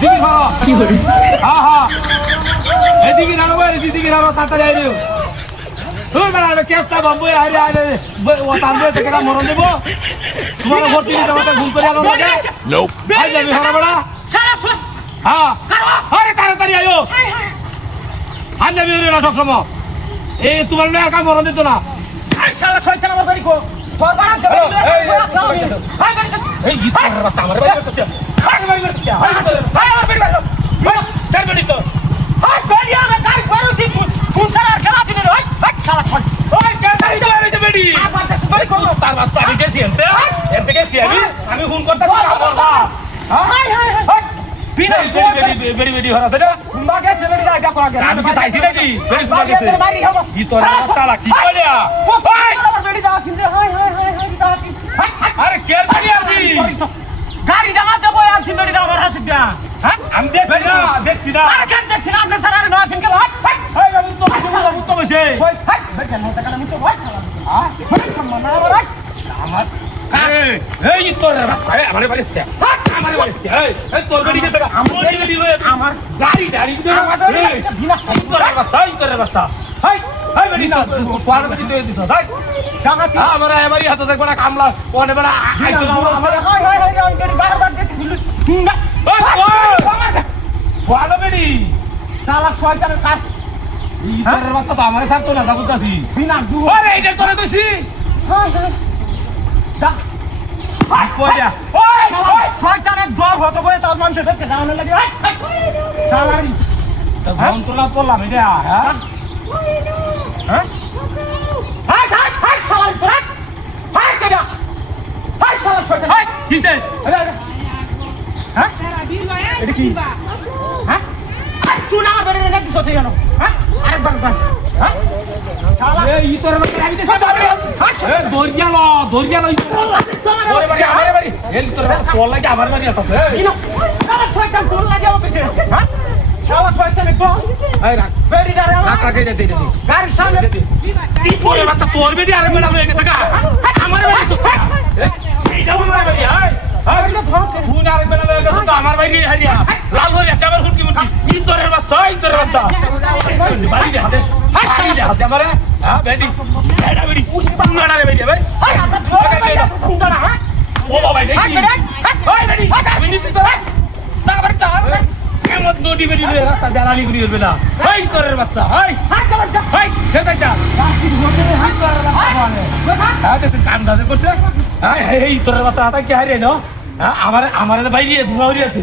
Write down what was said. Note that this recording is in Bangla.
দিদি ভালো কি করে হ্যাঁ হ্যাঁ এদিকে রানো ভাই দিদিকে রানো তাড়াতাড়ি আইলো তুই মানে কেসটা বাবু আইরে আইরে ও তানবে থেকে মরণ দেব তোমার ভর্তি দিতে আমাকে ভুল করে আনো লাগে নোপ আই যাবি হারা বড়া সারা শুন হ্যাঁ আরে তাড়াতাড়ি আইও আন যাবি রে না সবসময় এই তোমার না একা মরণ দিত না আই শালা শয়তান আমার বাড়ি কো তোর বাড়া যাবে হাই গাড়ি এই ইতার বাচ্চা আমার বাড়ি সত্যি হাই বাড়ি করতে হাই আমার বাড়ি বাইরে তার বাড়ি তো হাই বাড়ি আমার গাড়ি বাইরে তুই ছাড়া আর খেলা ছিল হাই হাই শালা ছয় ওই কেসাই তো আরে বেডি আমার কাছে বাড়ি কো তার বাচ্চা আমি গেছি এতে গেছি আমি ফোন করতে হাই হাই হাই বিনা বেডি বেডি হরা সেটা কুম্বা গেছে বেড়ি এটা করা গেছে আমি কি চাইছি নাকি বেডি কুম্বা গেছে বাড়ি হবো কি তোর তালা কি কইয়া হাই আমার বেড়ি দা আসিন হাই হাই হাই হাই দাঁড়ি হাই আরে কের বাড়ি আছি গাড়ি ডাঙাতে বই আসিন বেড়ি আমার হাসি দা হ্যাঁ আমি দেখছি না আরে কেন দেখছিস না স্যার আরে না আসিন কেন হাই হাই এই আমি তো বসে হাই হাই বেকেন হতে কানে মুতো ভাই হ্যাঁ সম্মান না আমার আমার এই তোর আমার বাড়ি আছে আমার বাড়ি এই তোর বাড়ি গেছে আমার বাড়ি লয়ে আমার গাড়ি গাড়ি আমার বিনা তোর বাচ্চা হাই হাই বাড়ি না তোর বাড়ি তো দিছ হাই ডাঙাতি আমার এবারই হাতে দেখব না কামলা ওনে বড় আইতো না আমার হাই হাই হাই আমি বেড়ি বারবার যেতেছিল ওই বেড়ি শালা শয়তানের কাজ ইতার বাচ্চা তো আমারে ছাড়তো না দাবুতাছি বিনা দু আরে এইটা তোরে কইছি হাই হাই দা কইয়া ওই ওই শয়তানের দর হতে বই তার মানুষের দেখতে দাও লাগে হাই হাই শালারি তো যন্ত্রণা পড়লাম এটা হ্যাঁ হ্যাঁ হাই হাই হাই শালারি হাই হাই কেডা হাই শালা শয়তান হাই কিসে হ্যাঁ এটা কি হ্যাঁ তুই না আমার বেড়ে রেখে দিছ সেই জানো হ্যাঁ আরেকবার হ্যাঁ শালা এই ইতর বাচ্চা আমি দেখো এ দরিয়া লো তোরে বাড়ি আমার বাড়ি এই তোর বাচ্চা তোর লাগি আমার বাড়ি আছে ইনো শালা শয়তান তোর লাগে হতেছে হ্যাঁ শালা শয়তান একদম এই রাখ বেড়ি ডারে আমার রাখ রাখ দে গাড়ির সামনে কি তোরে বাচ্চা তোর বেটি আরে মেলা হয়ে গেছে গা আমার বাড়ি এইটা আমার বাড়ি হাই এটা ধরছে তুই আরে মেলা হয়ে গেছে তো আমার বাড়ি হারিয়া লাল হরিয়া চাবার হুটকি মুটকি ইতরের বাচ্চা বাড়ি দে হাতে হাতে আমারে হ্যাঁ বেটি এটা বেটি পুরানা রে বেটি ভাই হাই আমরা ধরে শুনতা না হ্যাঁ ও বাবা দেখি ওই বেটি আমি নিছি তো তারপর কেমন নদী বেটি লয়ে রাস্তা জ্বালানি করি হইবে না এই তোরের বাচ্চা হাই হাই কেমন যা হাই খেতে যা হ্যাঁ দেখুন কান দাদে করছে হ্যাঁ এই তোরের বাচ্চা হাতে কি হারিয়ে না আমার বাইরে ধুমা হরিয়াছে